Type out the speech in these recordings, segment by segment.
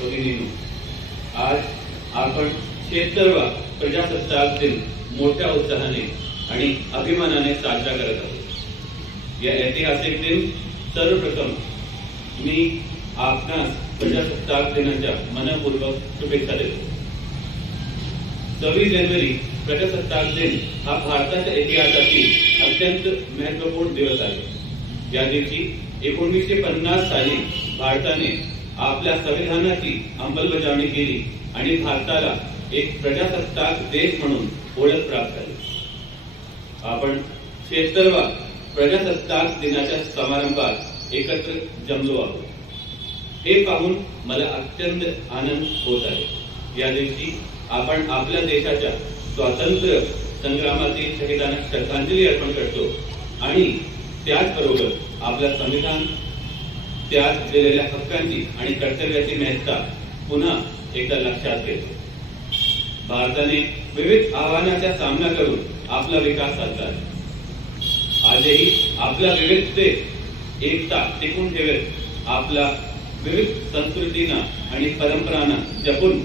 भगिनींनो, आज आपण 76वा प्रजासत्ताक दिन मोठ्या उत्साहाने आणि अभिमानाने साजरा करत आहोत। या ऐतिहासिक दिन सर्वप्रथम मी आपणास प्रजासत्ताक दिनाच्या मनपूर्वक शुभेच्छा देतो। 26 जानेवारी प्रजासत्ताक दिन हा भारताच्या इतिहासातील अत्यंत महत्त्वपूर्ण दिवस आहे। या दिवशी 1950 साली भारताने आपल्या संविधानाची अंमलबजावणी केली आणि भारताला एक प्रजासत्ताक देश म्हणून ओळख प्राप्त झाली। आपण 76वा प्रजासत्ताक दिनाच्या समारंभात एकत्र जमलो आहोत। हे पाहून मला अत्यंत आनंद होत आहे। या दिवशी आपण आपल्या देशाच्या स्वातंत्र्य संग्रामातील शहीदांना श्रद्धांजली अर्पण करतो आणि त्याचबरोबर आपलं संविधान, त्यात दिलेल्या हक्कांची आणि कर्तव्याची महत्ता पुन्हा एकदा लक्षात घेतो। भारताने विविध आव्हानांचा सामना करून आपला विकास साधला आहे। आजही आपल्या विविधतेत एकता टिकून ठेवत आपला विविध संस्कृतींना आणि परंपरांना जपून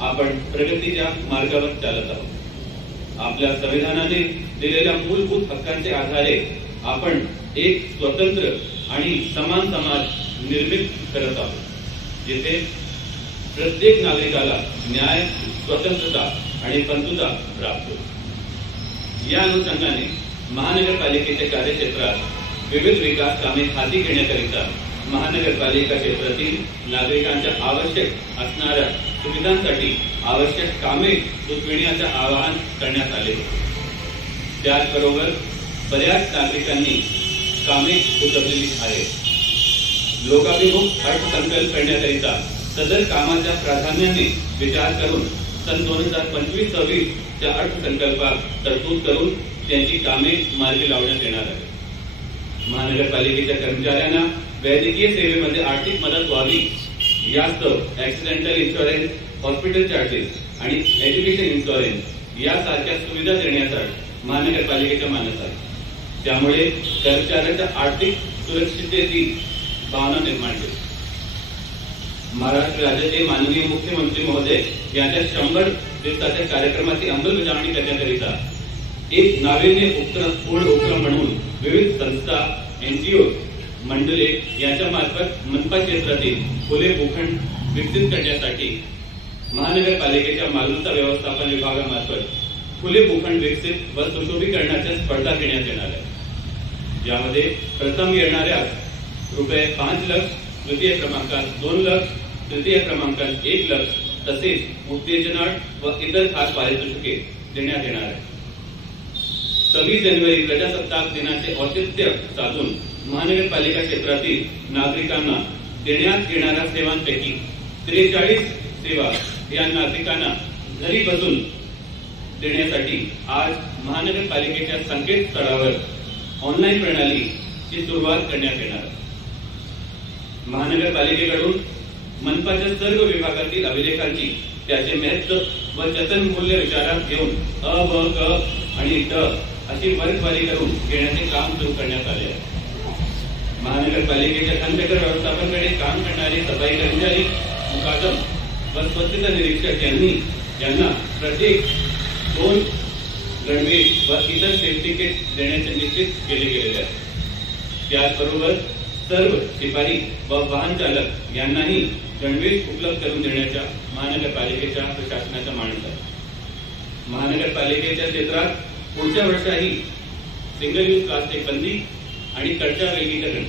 आपण प्रगतीच्या मार्गावर चालत आहोत। आपल्या संविधानाने दिलेल्या मूलभूत हक्कांच्या आधारे आपण एक स्वतंत्र आणि समान समाज निर्मित करत आहोत, जिथे प्रत्येक नागरिकाला न्याय, स्वतंत्रता आणि बंधुता प्राप्त होते। या अनुषंगाने महानगरपालिकेच्या कार्यक्षेत्रात विविध विकास कामे हाती घेण्याकरिता महानगरपालिका क्षेत्रातील नागरिकांच्या आवश्यक असणाऱ्या सुविधांसाठी आवश्यक कामे सुचविण्याचे आवाहन करण्यात आले। त्याचबरोबर बऱ्याच नागरिकांनी कामे उचललेली आहेत। लोकाभिमुख अर्थसंकल्प करण्याकरिता सदर कामाच्या प्राधान्याने विचार करून सन 2025-26 च्या अर्थसंकल्पात तरतूद करून त्यांची कामे मार्गी लावण्यात येणार आहे। महानगरपालिकेच्या कर्मचाऱ्यांना वैद्यकीय सेवेमध्ये आर्थिक मदत व्हावी यास्तव ऍक्सिडेंटल इन्शुरन्स, हॉस्पिटल चार्जेस आणि एज्युकेशन इन्शुरन्स यासारख्या सुविधा देण्याचा महानगरपालिकेच्या मानस आहे। त्यामुळे कर्मचाऱ्यांच्या आर्थिक सुरक्षिततेची भावना निर्माण होईल। महाराष्ट्र राज्याचे माननीय मुख्यमंत्री महोदय यांच्या 100 दिवसाच्या कार्यक्रमाची अंमलबजावणी करण्याकरिता एक नाविन्यपूर्ण उपक्रम म्हणून विविध संस्था, NGO, मंडळे यांच्या मार्फत मनपा क्षेत्रातील खुले भूखंड विकसित करण्यासाठी महानगरपालिकेच्या मालमत्ता व्यवस्थापन विभागामार्फत खुले भूखंड विकसित व सुशोभीकरणाच्या स्पर्धा घेण्यात येणार आहे। यामध्ये प्रथम येणाऱ्या रुपये 5 लाख, द्वितीय क्रमांकात 2 लाख, तृतीय क्रमांकात 1 लाख तसेच उत्तेजनार्थ व इतर खास पारितोषिके देण्यात येणार आहे। 26 जानेवारी प्रजासत्ताक दिनाचे औचित्य साधून महानगरपालिका क्षेत्रातील नागरिकांना देण्यात येणाऱ्या सेवांपैकी 43 सेवा या नागरिकांना घरी बसून देण्यासाठी आज महानगरपालिकेच्या संकेतस्थळावर ऑनलाईन प्रणालीची सुरुवात करण्यात येणार आहे। महानगरपालिकेकडून मनपाच्या सर्व विभागातील अभिलेखांची त्याचे महत्व व जतन मूल्य विचारात घेऊन अ, ब, क आणि ड अशी वर्गवारी करून घेण्याचे काम सुरू करण्यात आले आहे। महानगरपालिकेच्या घनकचरा व्यवस्थापनाकडे काम करणारे सफाई कर्मचारी, मुकादम व स्वच्छता निरीक्षक यांना प्रत्येक 2 गणवेश व इतर सेफ्टी किट देण्याचे निश्चित केले गेलेले आहे। त्याचबरोबर सर्व शिपाई व वाहन चालक यांनाही गणवेश उपलब्ध करून देण्याच्या महानगरपालिकेच्या प्रशासनाचा मानस आहे। महानगरपालिकेच्या क्षेत्रात पुढच्या वर्षाही सिंगल यूज प्लास्टिक बंदी आणि कचरा वर्गीकरण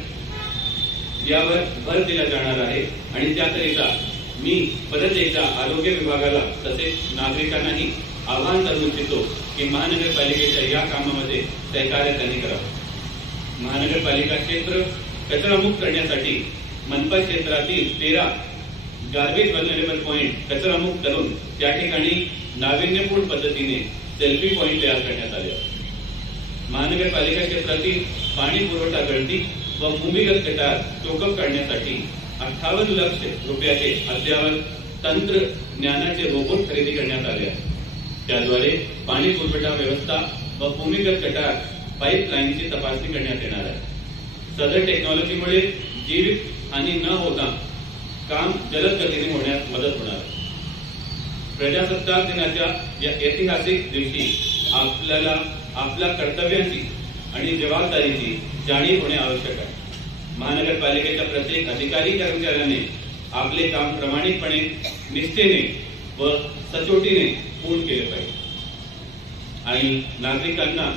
यावर भर दिला जाणार आहे आणि त्याकरिता मी परत एकदा आरोग्य विभागाला तसेच नागरिकांनाही आवाहन करू इच्छितो की महानगरपालिकेच्या या कामामध्ये सहकार्य त्यांनी करावं। महानगरपालिका क्षेत्र कचरामुक्त करण्यासाठी मनपा क्षेत्रातील 13 गार्बेज व्हल्नरेबल पॉइंट कचरामुक्त करून त्या ठिकाणी नाविन्यपूर्ण पद्धतीने सेल्फी पॉइंट तयार करण्यात आले। महानगरपालिका क्षेत्रातील पाणी पुरवठा गळती व भूमिगत गटार चोकअप करण्यासाठी 58 लाख रुपयाचे अद्ययावत तंत्रज्ञानाचे रोबोट खरेदी करण्यात आले आहे। त्याद्वारे पाणी पुरवठा व्यवस्था व भूमिगत गटार पाईपलाईनची तपासणी करण्यात येणार आहे। सदर टेक्नॉलॉजीमुळे जीवित हानी न होता काम जलद गतीने होण्यास मदत होणार आहे. प्रजासत्ताक दिनाच्या या ऐतिहासिक दिवशी आपल्याला आपल्या कर्तव्यांची आणि जबाबदारीची जाणीव होणे आवश्यक आहे. महानगरपालिकेच्या प्रत्येक अधिकारी कर्मचाऱ्याने आपले काम प्रामाणिकपणे, निष्ठेने व सचोटीने पूर्ण केले पाहिजे आणि नागरिकांना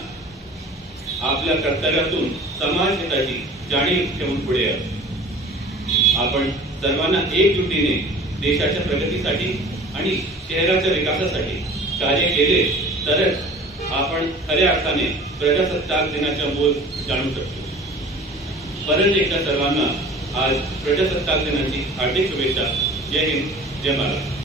आपल्या कर्तव्यातून समाज हिताची जाणीव ठेवून पुढे यावे. आपण सर्वांना एकजुटीने देशाच्या प्रगतीसाठी आणि शहराच्या विकासासाठी कार्य केले तरच आपण खऱ्या अर्थाने प्रजासत्ताक दिनाचा मोल जाणू शकतो. परत एकदा सर्वांना आज प्रजासत्ताक दिनाची हार्दिक शुभेच्छा. जय हिंद, जय महाराष्ट्र.